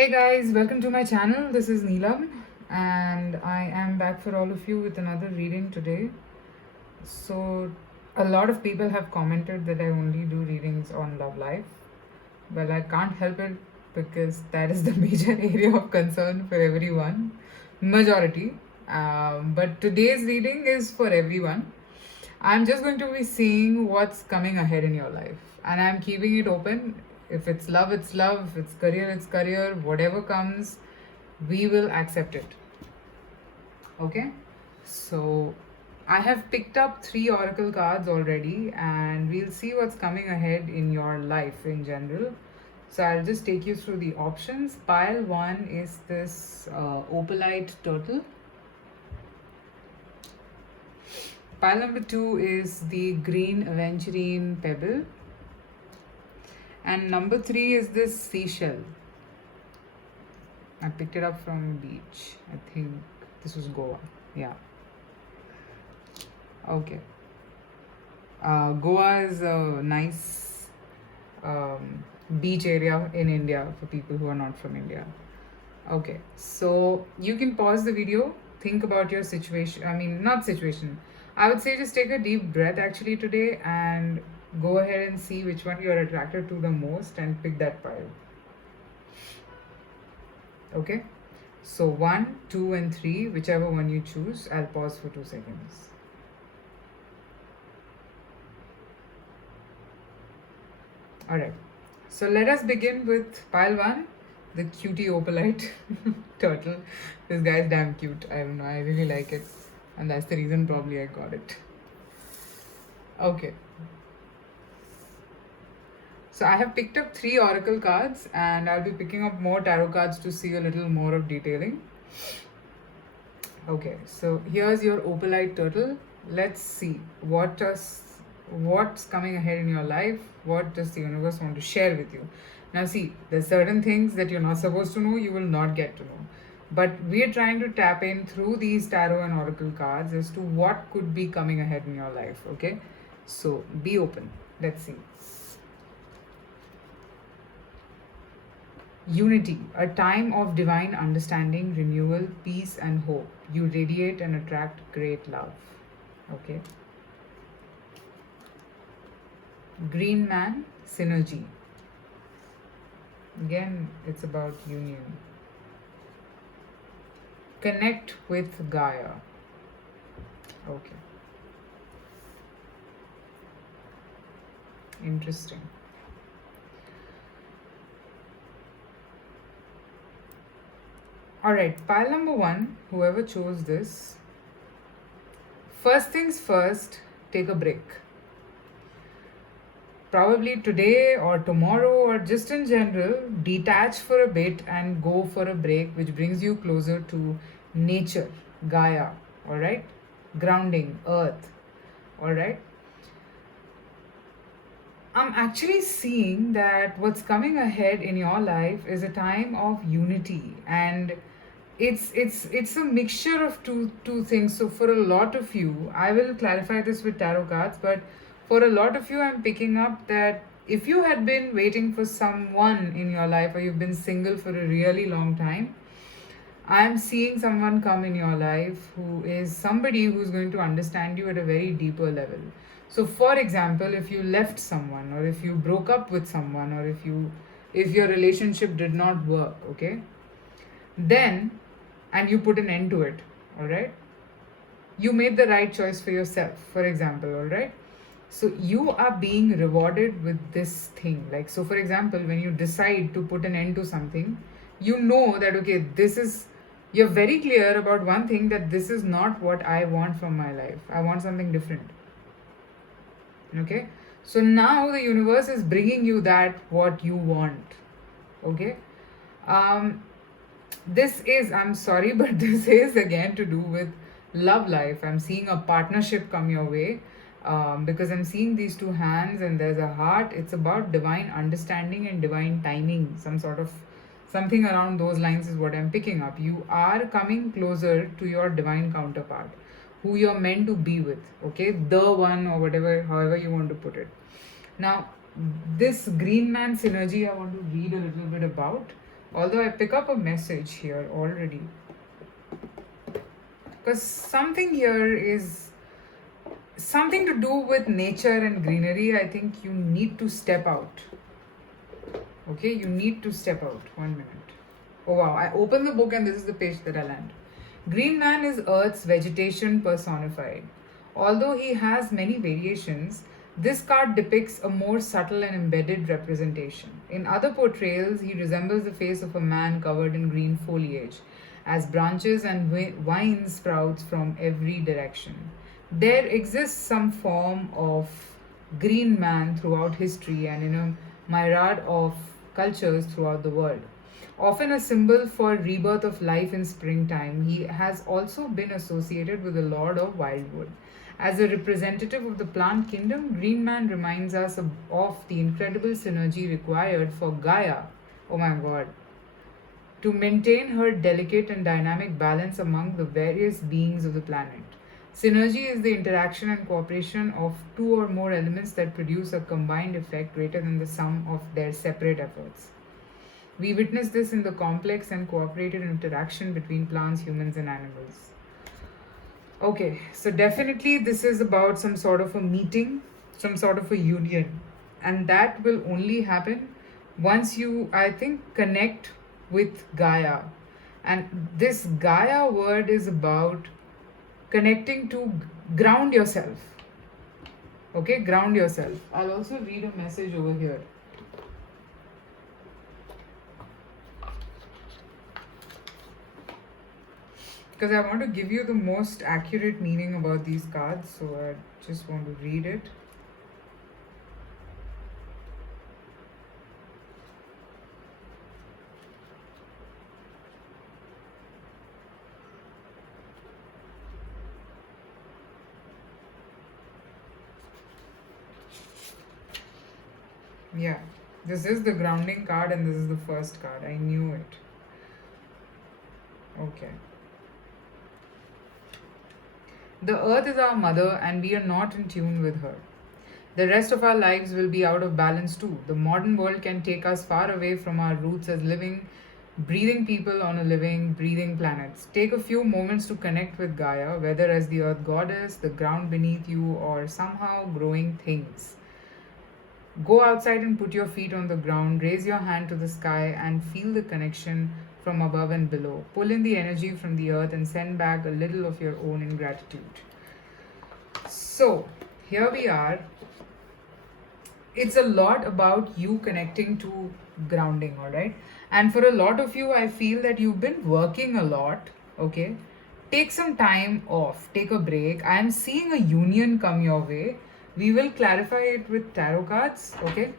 Hey guys, welcome to my channel. This is Neelam, and I am back for all of you with another reading today. So, a lot of people have commented that I only do readings on love life. Well, I can't help it because that is the major area of concern for everyone, majority. But today's reading is for everyone. I'm just going to be seeing what's coming ahead in your life, and I'm keeping it open. If it's love, it's love. If it's career. Whatever comes, we will accept it. Okay? So, I have picked up three oracle cards already, and we'll see what's coming ahead in your life in general. So, I'll just take you through the options. Pile one is this opalite turtle. Pile number two is the green aventurine pebble. And number three is this seashell. I picked it up from beach. I think this was Goa. Yeah. Okay. Goa is a nice beach area in India for people who are not from India. Okay. So you can pause the video, think about your situation. I mean, not situation. I would say just take a deep breath actually today and go ahead and see which one you're attracted to the most and pick that pile. Okay, so 1, 2, and 3, whichever one you choose, I'll pause for 2 seconds. Alright, so let us begin with pile 1, the cutie opalite turtle. This guy is damn cute. I don't know, I really like it, and that's the reason probably I got it. Okay. So I have picked up 3 oracle cards, and I'll be picking up more tarot cards to see a little more of detailing. Okay, so here's your opalite turtle. Let's see what's coming ahead in your life. What does the universe want to share with you? Now see, there's certain things that you're not supposed to know, you will not get to know. But we are trying to tap in through these tarot and oracle cards as to what could be coming ahead in your life. Okay, so be open. Let's see. Unity, a time of divine understanding, renewal, peace, and hope. You radiate and attract great love. Okay. Green man, synergy. Again, it's about union. Connect with Gaia. Okay. Interesting. Alright, pile number 1, whoever chose this. First things first, take a break. Probably today or tomorrow or just in general, detach for a bit and go for a break, which brings you closer to nature, Gaia, alright? Grounding, earth, alright? I'm actually seeing that what's coming ahead in your life is a time of unity, and it's a mixture of two things. So for a lot of you, I will clarify this with tarot cards, but for a lot of you, I'm picking up that if you had been waiting for someone in your life or you've been single for a really long time, I'm seeing someone come in your life who is somebody who's going to understand you at a very deeper level. So for example, if you left someone or if you broke up with someone or if your relationship did not work, okay? Then and you put an end to it, all right? You made the right choice for yourself, for example, all right? So you are being rewarded with this thing. Like, so for example, when you decide to put an end to something, you know that, okay, you're very clear about one thing, that this is not what I want from my life. I want something different. Okay? So now the universe is bringing you that what you want. Okay? This is, I'm sorry, but this is again to do with love life. I'm seeing a partnership come your way, because I'm seeing these two hands and there's a heart. It's about divine understanding and divine timing. Something around those lines is what I'm picking up. You are coming closer to your divine counterpart, who you're meant to be with. Okay, the one, or whatever, however you want to put it. Now, this green man synergy I want to read a little bit about. Although I pick up a message here already, because something here is something to do with nature and greenery. I think you need to step out. Okay, you need to step out. 1 minute. Oh wow, I open the book and this is the page that I land. Green Man is Earth's vegetation personified. Although he has many variations, this card depicts a more subtle and embedded representation. In other portrayals, he resembles the face of a man covered in green foliage, as branches and vine sprouts from every direction. There exists some form of green man throughout history and in a myriad of cultures throughout the world. Often a symbol for rebirth of life in springtime, he has also been associated with the Lord of Wildwood. As a representative of the plant kingdom, Green Man reminds us of the incredible synergy required for Gaia, oh my god, to maintain her delicate and dynamic balance among the various beings of the planet. Synergy is the interaction and cooperation of two or more elements that produce a combined effect greater than the sum of their separate efforts. We witness this in the complex and cooperative interaction between plants, humans, and animals. Okay, so definitely this is about some sort of a meeting, some sort of a union, and that will only happen once you, I think, connect with Gaia. And this Gaia word is about connecting to ground yourself. Okay, ground yourself. I'll also read a message over here. Because I want to give you the most accurate meaning about these cards, so I just want to read it. Yeah, this is the grounding card and this is the first card. I knew it. Okay. The earth is our mother and we are not in tune with her. The rest of our lives will be out of balance too. The modern world can take us far away from our roots as living, breathing people on a living, breathing planet. Take a few moments to connect with Gaia, whether as the earth goddess, the ground beneath you, or somehow growing things. Go outside and put your feet on the ground, raise your hand to the sky, and feel the connection from above and below. Pull in the energy from the earth and send back a little of your own in gratitude. So, here we are. It's a lot about you connecting to grounding, all right? And for a lot of you, I feel that you've been working a lot, okay? Take some time off, take a break. I am seeing a union come your way. We will clarify it with tarot cards, okay?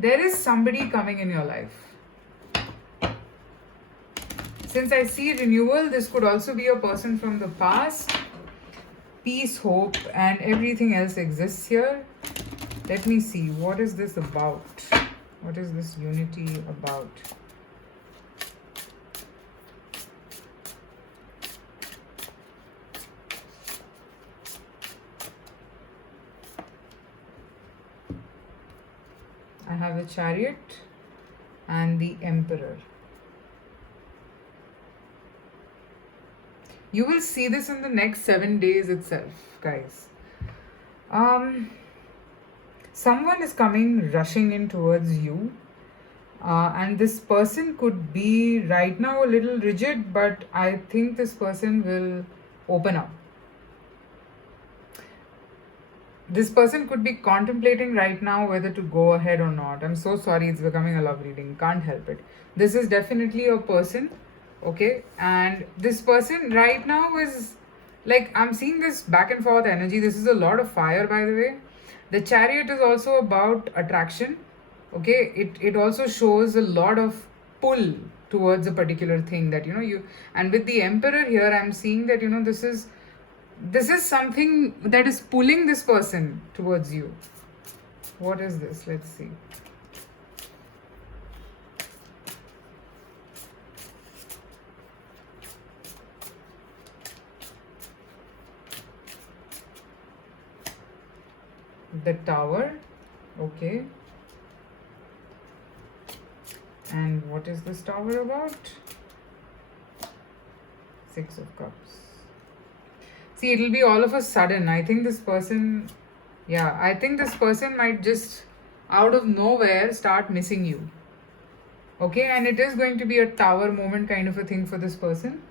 There is somebody coming in your life. Since I see renewal, this could also be a person from the past. Peace, hope, and everything else exists here. Let me see. What is this about? What is this unity about? I have a Chariot and the Emperor. You will see this in the next 7 days itself, guys. Someone is coming rushing in towards you, and this person could be right now a little rigid, but I think this person will open up. This person could be contemplating right now whether to go ahead or not. I'm so sorry, it's becoming a love reading. Can't help it. This is definitely a person, okay? And this person right now is like, I'm seeing this back and forth energy. This is a lot of fire, by the way. The Chariot is also about attraction, okay? It also shows a lot of pull towards a particular thing that, you, and with the Emperor here, I'm seeing that, this is something that is pulling this person towards you. What is this? Let's see. The Tower. Okay. And what is this tower about? Six of Cups. See, it'll be all of a sudden. I think this person, yeah, I think this person might just out of nowhere start missing you. Okay, and it is going to be a tower moment kind of a thing for this person.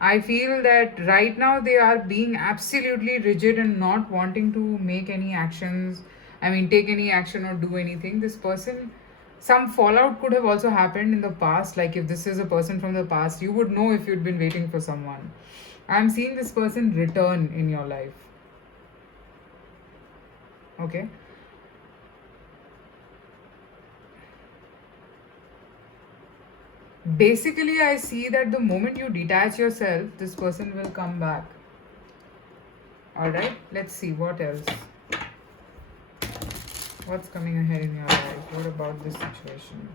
I feel that right now they are being absolutely rigid and not wanting to make any actions. I mean, take any action or do anything. This person, some fallout could have also happened in the past. Like if this is a person from the past, you would know if you'd been waiting for someone. I'm seeing this person return in your life. Okay. Basically, I see that the moment you detach yourself, this person will come back. Alright, let's see what else. What's coming ahead in your life? What about this situation?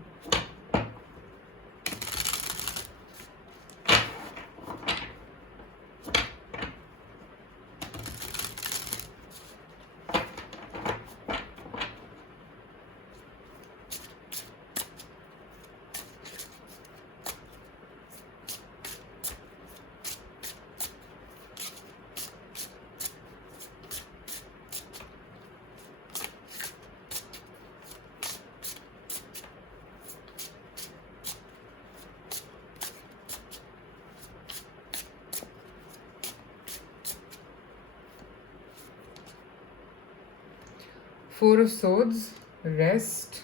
Four of Swords, rest.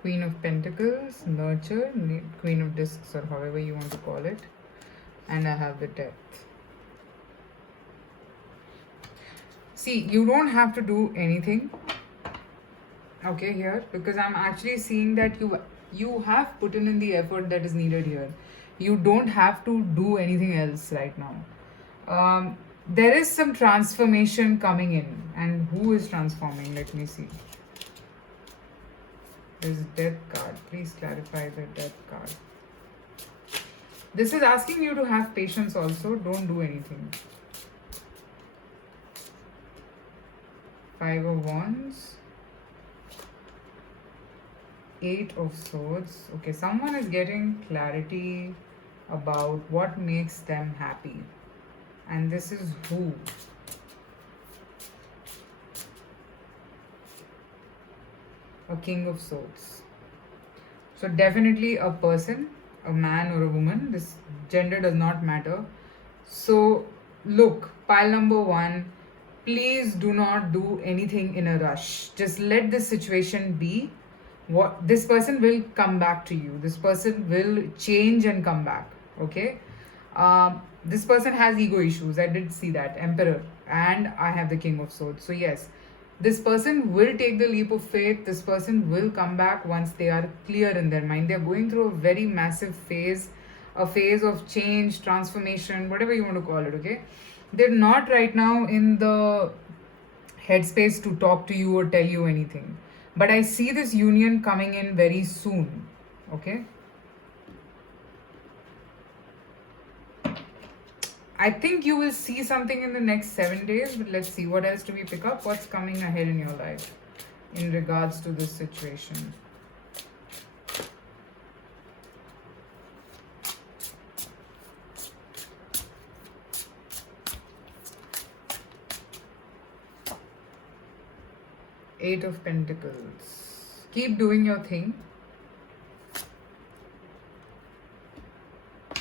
Queen of Pentacles, nurture. Queen of Discs, or however you want to call it. And I have the Death. See, you don't have to do anything, okay, here, because I'm actually seeing that you have put in the effort that is needed here. You don't have to do anything else right now. There is some transformation coming in, and who is transforming? Let me see. There's a Death card. Please clarify the Death card. This is asking you to have patience also. Don't do anything. Five of Wands. Eight of Swords. Okay, someone is getting clarity about what makes them happy. And this is who? A King of Swords. So definitely a person, a man or a woman. This gender does not matter. So look, pile number one, please do not do anything in a rush. Just let this situation be. What this person will come back to you. This person will change and come back. Okay. This person has ego issues. I did see that. Emperor. And I have the King of Swords. So yes, this person will take the leap of faith. This person will come back once they are clear in their mind. They are going through a very massive phase, a phase of change, transformation, whatever you want to call it, okay? They're not right now in the headspace to talk to you or tell you anything. But I see this union coming in very soon, okay? I think you will see something in the next 7 days, but let's see what else do we pick up. What's coming ahead in your life in regards to this situation? Eight of Pentacles. Keep doing your thing.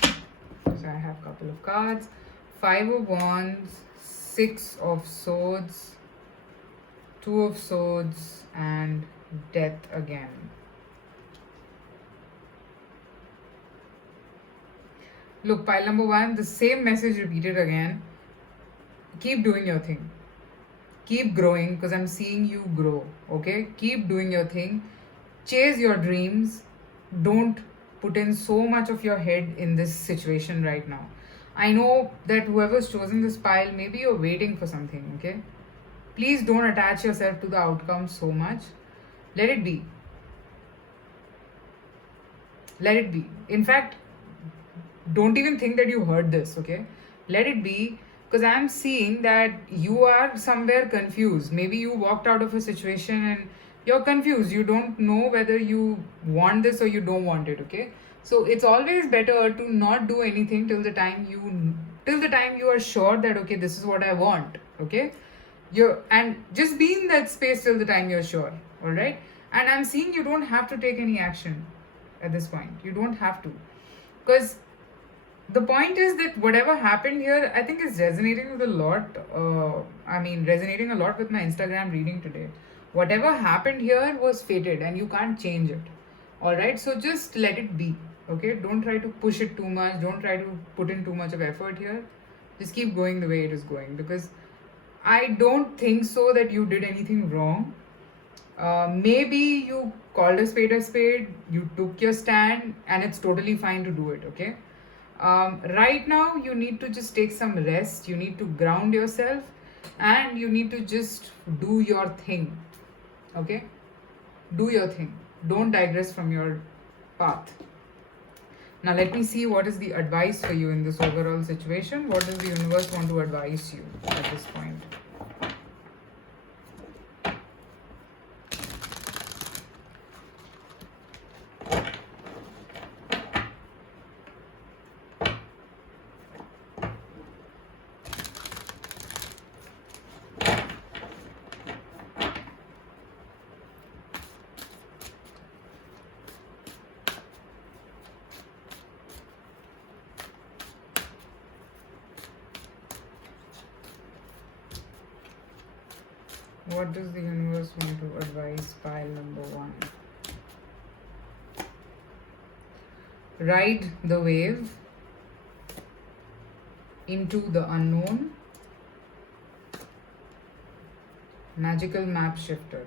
So I have a couple of cards. Five of Wands, Six of Swords, Two of Swords, and Death again. Look, pile number one, the same message repeated again. Keep doing your thing. Keep growing, because I'm seeing you grow, okay? Keep doing your thing. Chase your dreams. Don't put in so much of your head in this situation right now. I know that whoever's chosen this pile, maybe you're waiting for something, okay? Please don't attach yourself to the outcome so much. Let it be. Let it be. In fact, don't even think that you heard this, okay? Let it be, because I'm seeing that you are somewhere confused. Maybe you walked out of a situation and you're confused, you don't know whether you want this or you don't want it. Okay, so it's always better to not do anything till the time you are sure that okay, this is what I want. Okay, you're and just be in that space till the time you're sure. All right, and I'm seeing you don't have to take any action at this point. You don't have to, because the point is that whatever happened here, I think is resonating with a lot. Resonating a lot with my Instagram reading today. Whatever happened here was fated, and you can't change it. All right, so just let it be. Okay, don't try to push it too much. Don't try to put in too much of effort here. Just keep going the way it is going, because I don't think so that you did anything wrong. Maybe you called a spade, you took your stand, and it's totally fine to do it. Okay, right now you need to just take some rest, you need to ground yourself, and you need to just do your thing. Okay, do your thing, don't digress from your path. Now let me see what is the advice for you in this overall situation. What does the universe want to advise you at this point? What does the universe want to advise pile number one? Ride the wave into the unknown. Magical map shifter.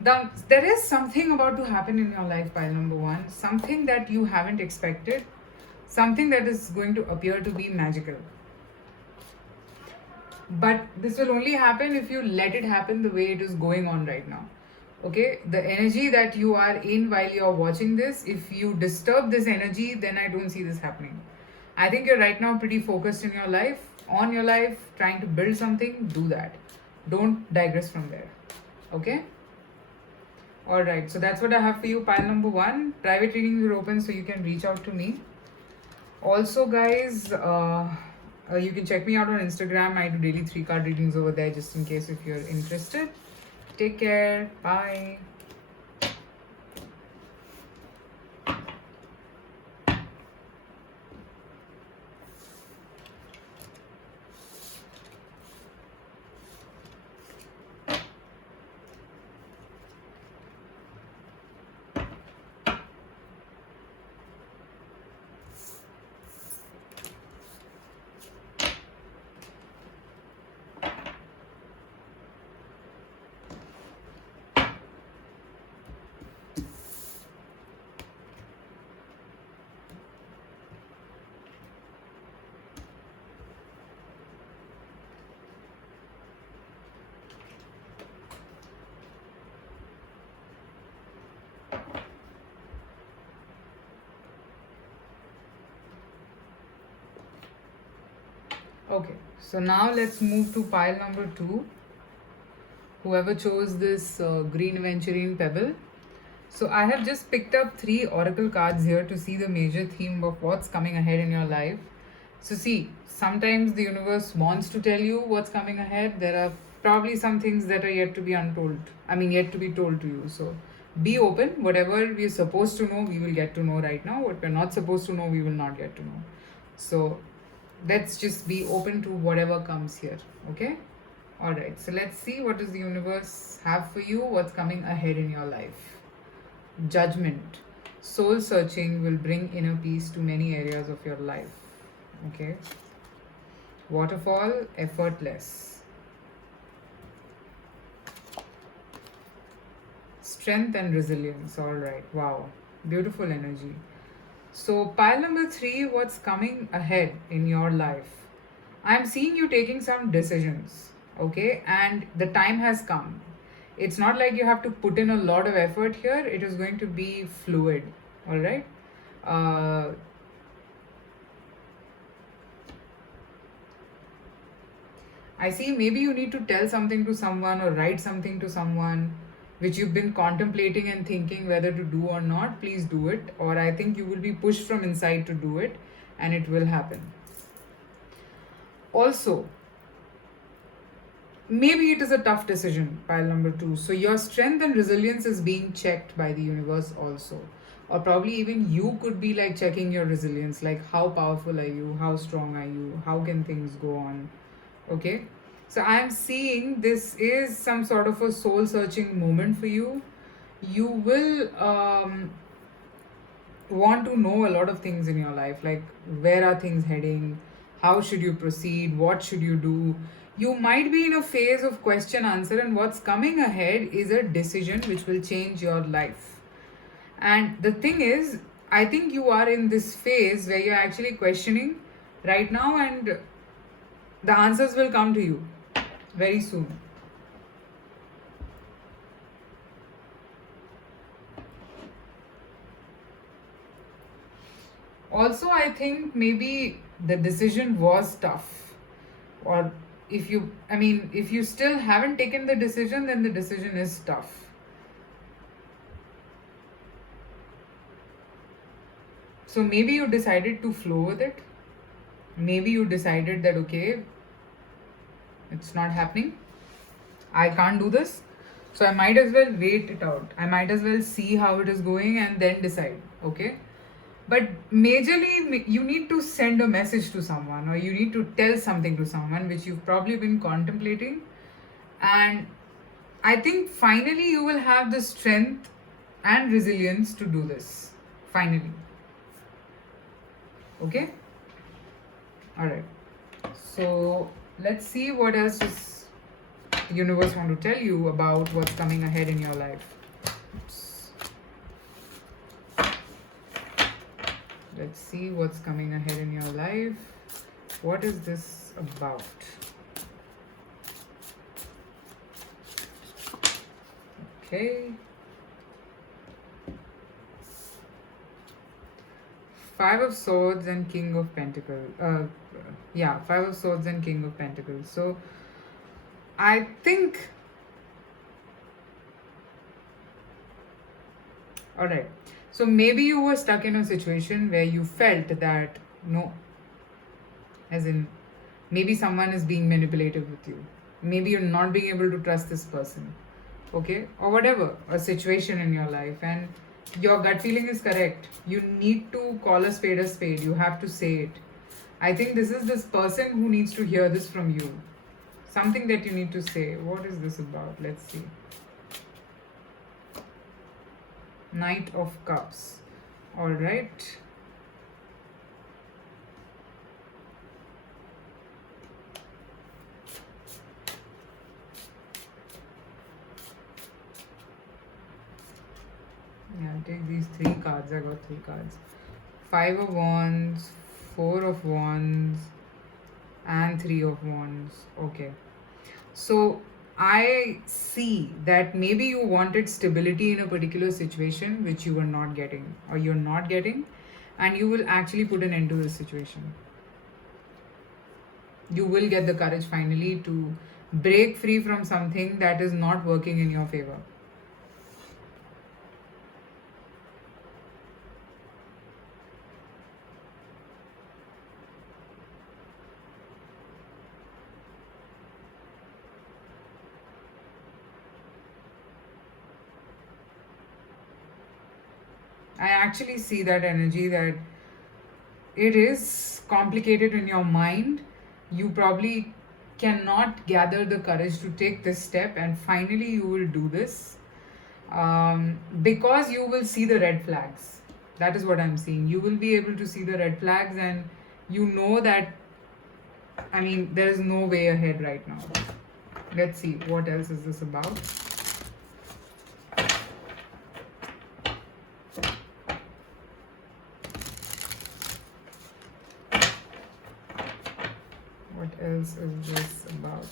There is something about to happen in your life, pile number one. Something that you haven't expected. Something that is going to appear to be magical. But this will only happen if you let it happen the way it is going on right now. Okay, the energy that you are in while you're watching this, if you disturb this energy, then I don't see this happening. I think you're right now pretty focused in your life, on your life, trying to build something. Do that. Don't digress from there. Okay, all right, so that's what I have for you, pile number one. Private readings are open, so you can reach out to me. Also, guys, you can check me out on Instagram. I do daily 3 card readings over there, just in case if you're interested. Take care. Bye. Okay, so now let's move to pile number two. Whoever chose this green aventurine pebble. So I have just picked up 3 oracle cards here to see the major theme of what's coming ahead in your life. So see, sometimes the universe wants to tell you what's coming ahead. There are probably some things that are yet to be untold. Yet to be told to you. So be open. Whatever we're supposed to know, we will get to know right now. What we're not supposed to know, we will not get to know. So let's just be open to whatever comes here. Okay, all right, so let's see what does the universe have for you, what's coming ahead in your life. Judgment. Soul searching will bring inner peace to many areas of your life. Okay. Waterfall. Effortless. Strength and resilience. All right, wow, beautiful energy. So, pile number three, what's coming ahead in your life? I'm seeing you taking some decisions, okay? And the time has come. It's not like you have to put in a lot of effort here, it is going to be fluid, all right? Uh, I see maybe you need to tell something to someone or write something to someone. which you've been contemplating and thinking whether to do or not, please do it. Or I think you will be pushed from inside to do it, and it will happen. Also, maybe it is a tough decision, pile number two. So your strength and resilience is being checked by the universe also. Or probably even you could be like checking your resilience, like how powerful are you, how strong are you, how can things go on. Okay, so I'm seeing this is some sort of a soul searching moment for you. You will want to know a lot of things in your life, like where are things heading, how should you proceed, what should you do. You might be in a phase of question answer, and what's coming ahead is a decision which will change your life. And the thing is, I think you are in this phase where you're actually questioning right now, and the answers will come to you very soon. Also, I think maybe the decision was tough. Or if you still haven't taken the decision, then the decision is tough. So maybe you decided to flow with it. Maybe you decided that, okay, it's not happening. I can't do this. So I might as well wait it out. I might as well see how it is going and then decide. Okay. But majorly, you need to send a message to someone, or you need to tell something to someone which you've probably been contemplating. And I think finally you will have the strength and resilience to do this. Finally. Okay? Alright. So let's see what else does the universe want to tell you about what's coming ahead in your life. Let's see what's coming ahead in your life. What is this about? Okay. Five of Swords and King of Pentacles. Five of Swords and King of Pentacles. So I think. Alright. So maybe you were stuck in a situation where you felt that no, as in maybe someone is being manipulative with you. Maybe you're not being able to trust this person. Okay? Or whatever, a situation in your life. And your gut feeling is correct. You need to call a spade a spade. You have to say it. I think this is this person who needs to hear this from you. Something that you need to say. What is this about? Let's see. Knight of Cups. All right. Yeah, take these three cards. I got three cards. Five of Wands, Four of Wands, and Three of Wands. Okay. So I see that maybe you wanted stability in a particular situation which you were not getting, or you're not getting, and you will actually put an end to this situation. You will get the courage finally to break free from something that is not working in your favor. I actually see that energy, that it is complicated in your mind. You probably cannot gather the courage to take this step, and finally, you will do this because you will see the red flags. That is what I'm seeing. You will be able to see the red flags, and you know that, there is no way ahead right now. Let's see, what else is this about? What else is this about?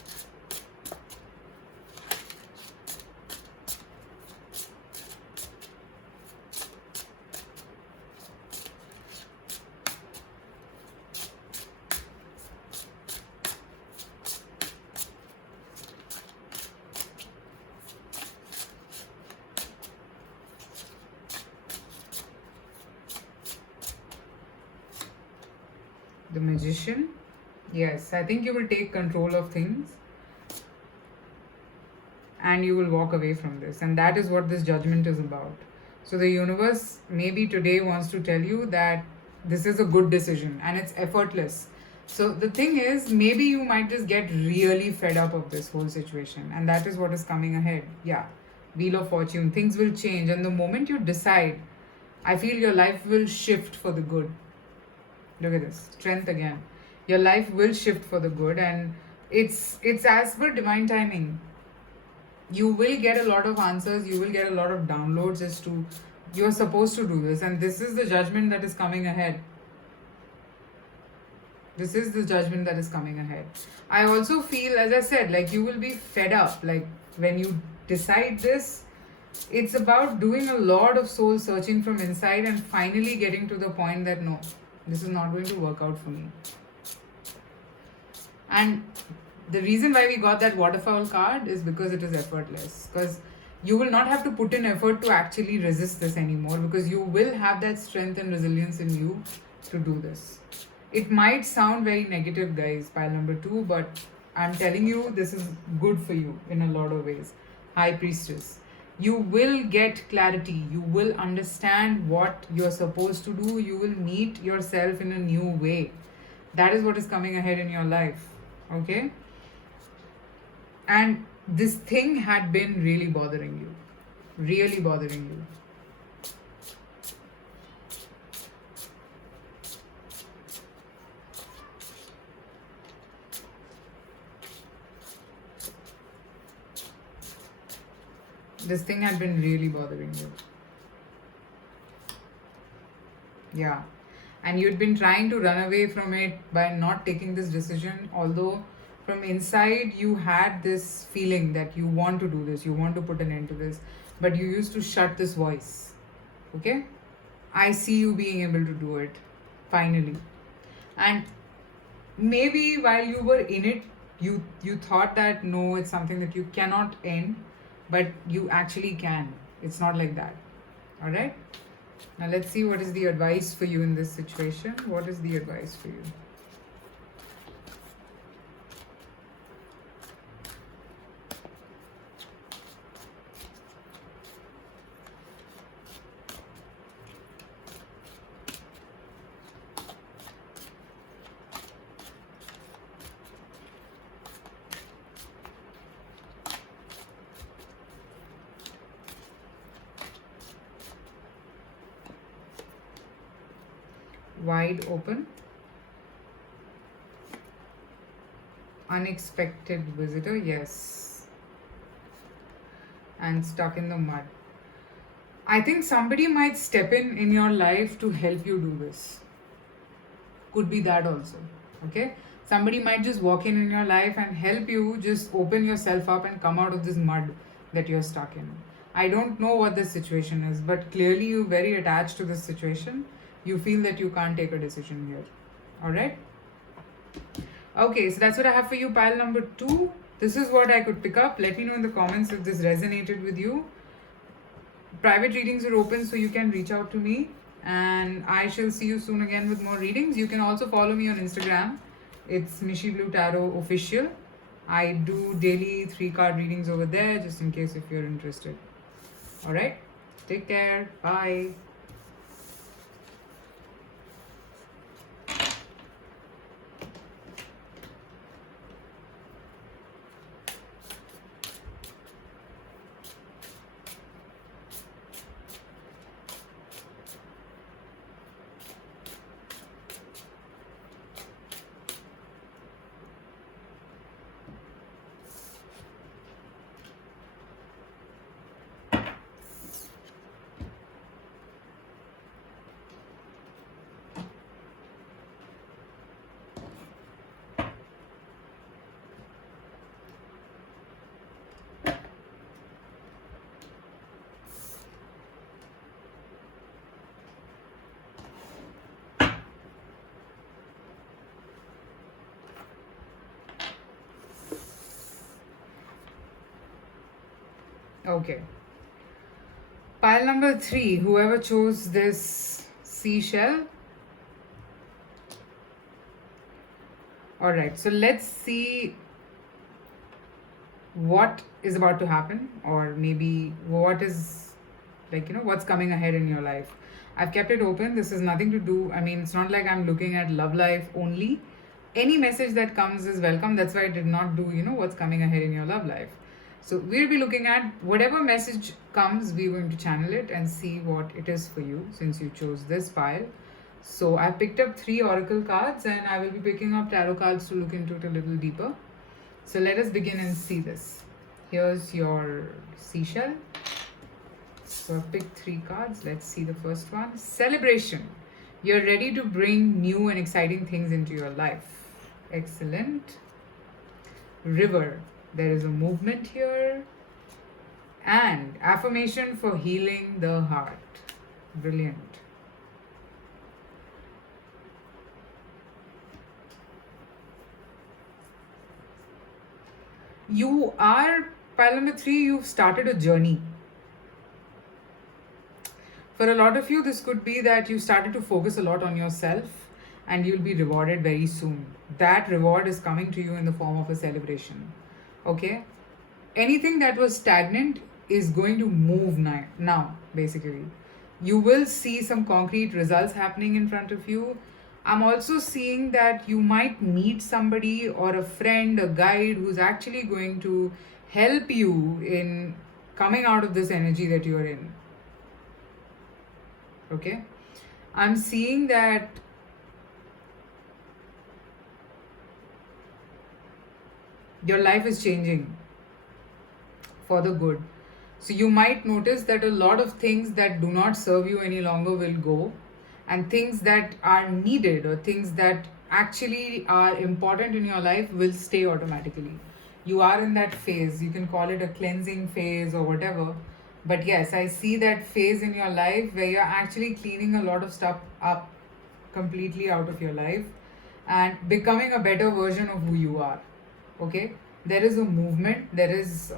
The Magician. Yes, I think you will take control of things and you will walk away from this. And that is what this judgment is about. So the universe maybe today wants to tell you that this is a good decision and it's effortless. So the thing is, maybe you might just get really fed up of this whole situation, and that is what is coming ahead. Yeah, Wheel of Fortune, things will change, and the moment you decide, I feel your life will shift for the good. Look at this strength again. Your life will shift for the good, and it's as per divine timing. You will get a lot of answers, you will get a lot of downloads as to you're supposed to do this, and this is the judgment that is coming ahead. This is the judgment that is coming ahead. I also feel, as I said, like you will be fed up. Like when you decide this, it's about doing a lot of soul searching from inside and finally getting to the point that no, this is not going to work out for me. And the reason why we got that waterfowl card is because it is effortless. Because you will not have to put in effort to actually resist this anymore, because you will have that strength and resilience in you to do this. It might sound very negative, guys, pile number 2, but I'm telling you, this is good for you in a lot of ways. High Priestess. You will get clarity. You will understand what you're supposed to do. You will meet yourself in a new way. That is what is coming ahead in your life. Okay? And this thing had been really bothering you. Really bothering you. This thing had been really bothering you. Yeah. And you'd been trying to run away from it by not taking this decision, although from inside you had this feeling that you want to do this, you want to put an end to this, but you used to shut this voice. Okay? I see you being able to do it, finally. And maybe while you were in it, you thought that no, it's something that you cannot end, but you actually can. It's not like that. All right? Now let's see what is the advice for you in this situation. What is the advice for you? Wide open. Unexpected visitor, yes. And stuck in the mud. I think somebody might step in your life to help you do this. Could be that also. Okay? Somebody might just walk in your life and help you just open yourself up and come out of this mud that you're stuck in. I don't know what the situation is, but clearly you're very attached to this situation. You feel that you can't take a decision here. All right? Okay, so that's what I have for you, pile number 2. This is what I could pick up. Let me know in the comments if this resonated with you. Private readings are open, so you can reach out to me. And I shall see you soon again with more readings. You can also follow me on Instagram. It's Mishi Blue Tarot Official. I do daily 3-card readings over there, just in case if you're interested. All right? Take care. Bye. Okay. Pile number 3, whoever chose this seashell, All right, so let's see what is about to happen, or maybe what is, like, what's coming ahead in your life. I've kept it open. This is nothing to do, I mean, it's not like I'm looking at love life only. Any message that comes is welcome. That's why I did not do, what's coming ahead in your love life. So we'll be looking at whatever message comes, we're going to channel it and see what it is for you since you chose this pile. So I picked up 3 oracle cards, and I will be picking up tarot cards to look into it a little deeper. So let us begin and see this. Here's your seashell. So I picked 3 cards. Let's see the first one. Celebration. You're ready to bring new and exciting things into your life. Excellent. River. There is a movement here. And affirmation for healing the heart. Brilliant. You are, pile number 3, you've started a journey. For a lot of you, this could be that you started to focus a lot on yourself and you'll be rewarded very soon. That reward is coming to you in the form of a celebration. Okay? Anything that was stagnant is going to move now, basically. You will see some concrete results happening in front of you. I'm also seeing that you might meet somebody or a friend, a guide who's actually going to help you in coming out of this energy that you're in. Okay? I'm seeing that your life is changing for the good. So you might notice that a lot of things that do not serve you any longer will go, and things that are needed or things that actually are important in your life will stay automatically. You are in that phase. You can call it a cleansing phase or whatever. But yes, I see that phase in your life where you're actually cleaning a lot of stuff up completely out of your life and becoming a better version of who you are. Okay? There is a movement, there is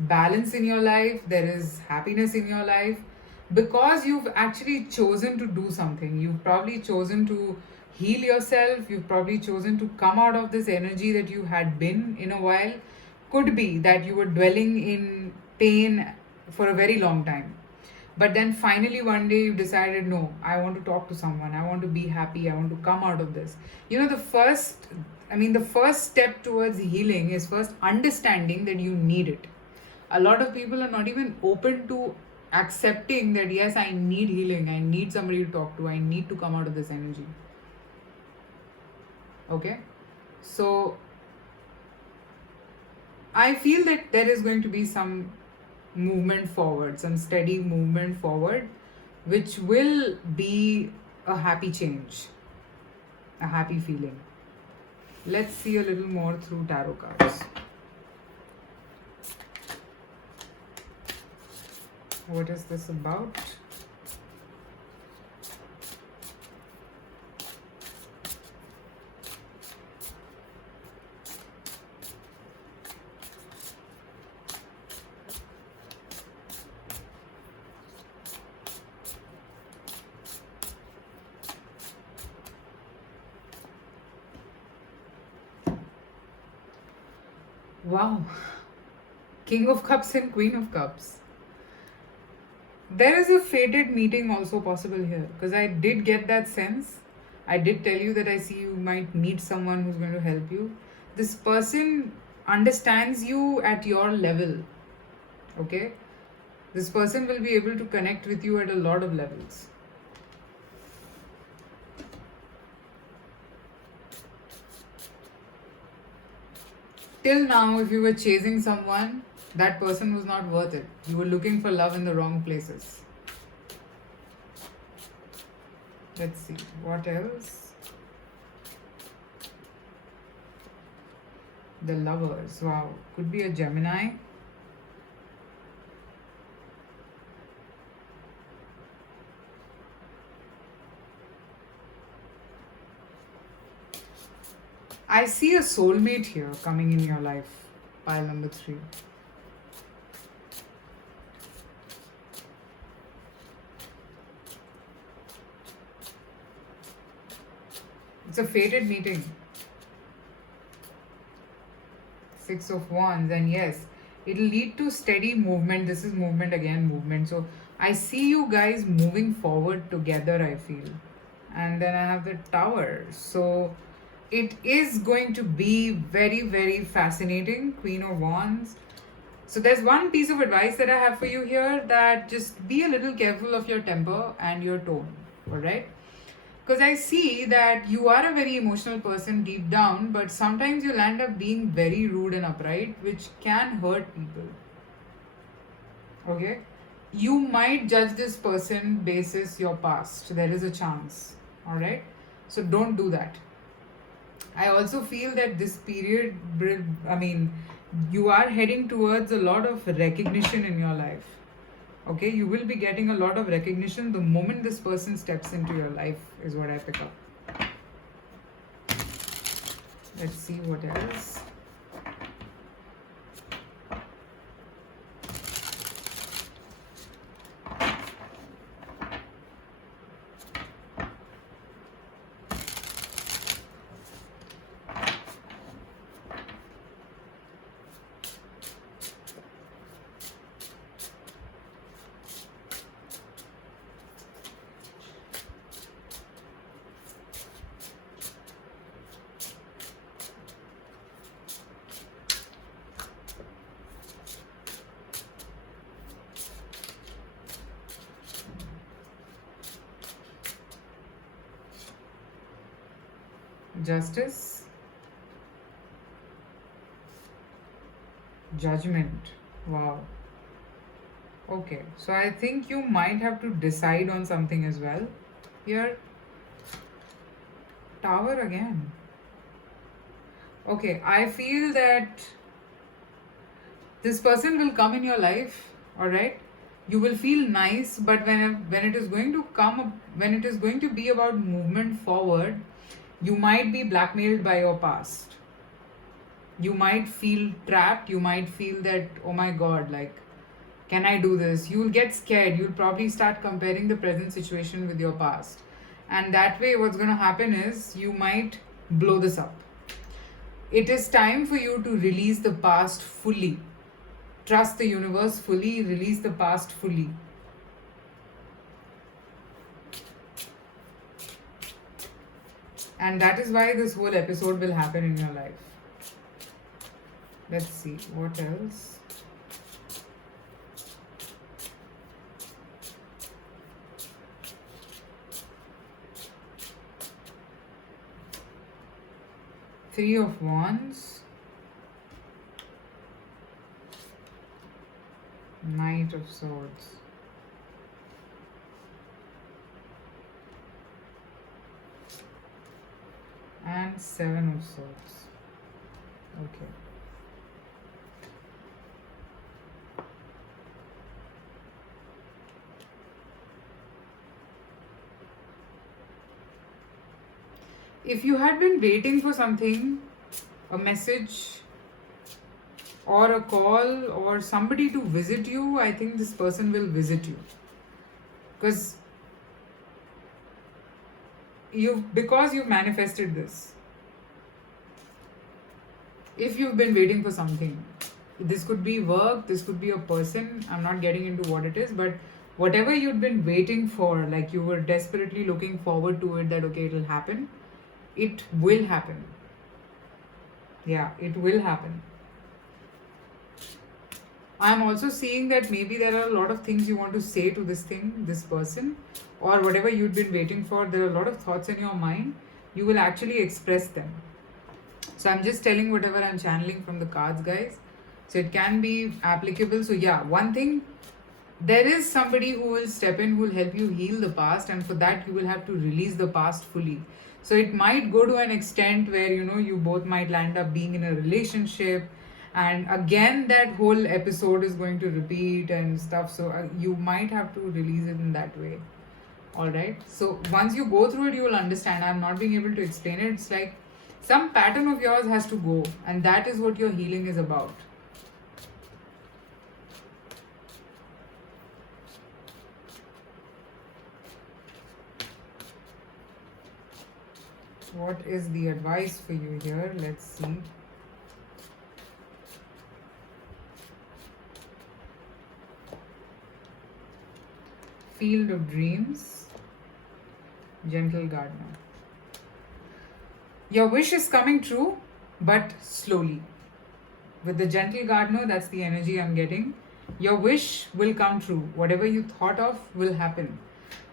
balance in your life, there is happiness in your life, because you've actually chosen to do something. You've probably chosen to heal yourself, you've probably chosen to come out of this energy that you had been in a while. Could be that you were dwelling in pain for a very long time, but then finally one day you decided, no, I want to talk to someone, I want to be happy, I want to come out of this. The first step towards healing is first understanding that you need it. A lot of people are not even open to accepting that, yes, I need healing, I need somebody to talk to, I need to come out of this energy. Okay? So I feel that there is going to be some movement forward, some steady movement forward, which will be a happy change, a happy feeling. Let's see a little more through tarot cards. What is this about? Wow. King of Cups and Queen of Cups. There is a fated meeting also possible here, because I did get that sense. I did tell you that I see you might meet someone who's going to help you. This person understands you at your level. Okay? This person will be able to connect with you at a lot of levels. Till now, if you were chasing someone, that person was not worth it. You were looking for love in the wrong places. Let's see, what else? The Lovers. Wow, could be a Gemini. I see a soulmate here coming in your life. Pile number 3. It's a fated meeting. Six of Wands, and yes, it'll lead to steady movement. This is movement again, movement. So I see you guys moving forward together, I feel. And then I have the Tower. So it is going to be very, very fascinating. Queen of Wands. So there's one piece of advice that I have for you here, that just be a little careful of your temper and your tone, all right? Because I see that you are a very emotional person deep down, but sometimes you'll end up being very rude and upright, which can hurt people. Okay? You might judge this person basis your past. There is a chance. Alright? So don't do that. I also feel that this period, I mean, you are heading towards a lot of recognition in your life. Okay? You will be getting a lot of recognition the moment this person steps into your life, is what I pick up. Let's see what else. Justice, Judgment. Wow. Okay, so I think you might have to decide on something as well. Here, Tower again. Okay, I feel that this person will come in your life, all right? You will feel nice, but when it is going to when it is going to be about movement forward, you might be blackmailed by your past. You might feel trapped. You might feel that, oh my god, like, can I do this? You'll get scared. You'll probably start comparing the present situation with your past. And that way, what's going to happen is you might blow this up. It is time for you to release the past fully. Trust the universe fully, release the past fully. And that is why this whole episode will happen in your life. Let's see, what else? Three of Wands. Knight of Swords. And Seven of Swords. Okay. If you had been waiting for something, a message or a call or somebody to visit you, I think this person will visit you. Because you've manifested this. If you've been waiting for something, this could be work, this could be a person, I'm not getting into what it is, but whatever you'd been waiting for, like you were desperately looking forward to it, that okay, it'll happen, it will happen. Yeah, it will happen. I'm also seeing that maybe there are a lot of things you want to say to this person, or whatever you've been waiting for. There are a lot of thoughts in your mind. You will actually express them. So I'm just telling whatever I'm channeling from the cards, guys. So it can be applicable. So yeah, one thing, there is somebody who will step in, who will help you heal the past, and for that you will have to release the past fully. So it might go to an extent where you both might land up being in a relationship, and again that whole episode is going to repeat and stuff. So you might have to release it in that way. All right. So once you go through it, you will understand. I'm not being able to explain it. It's like some pattern of yours has to go, and that is what your healing is about. What is the advice for you here? Let's see. field of dreams. Gentle gardener. Your wish is coming true, but slowly. With the gentle gardener, that's the energy I'm getting. Your wish will come true. Whatever you thought of will happen.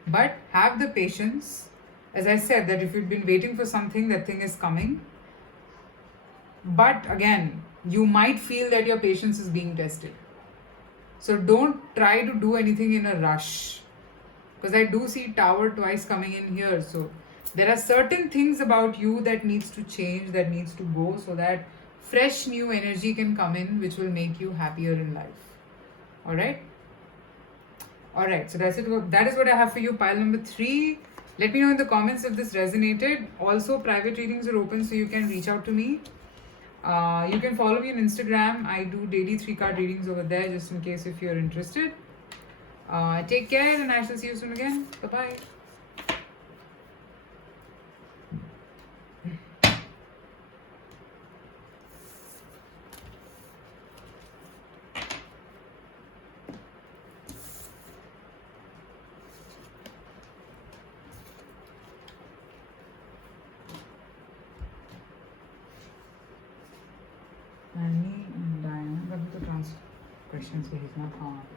But have the patience. As I said, that if you've been waiting for something, that thing is coming. But again, you might feel that your patience is being tested. So don't try to do anything in a rush. Because I do see tower twice coming in here. So there are certain things about you that needs to change, that needs to go, so that fresh new energy can come in, which will make you happier in life. Alright? Alright, so that's it. That is what I have for you. Pile number 3. Let me know in the comments if this resonated. Also, private readings are open, so you can reach out to me. You can follow me on Instagram. I do daily 3-card readings over there, just in case if you're interested. Take care, and I shall see you soon again. Bye-bye. Annie and Diana, but the trans questions भेजना था.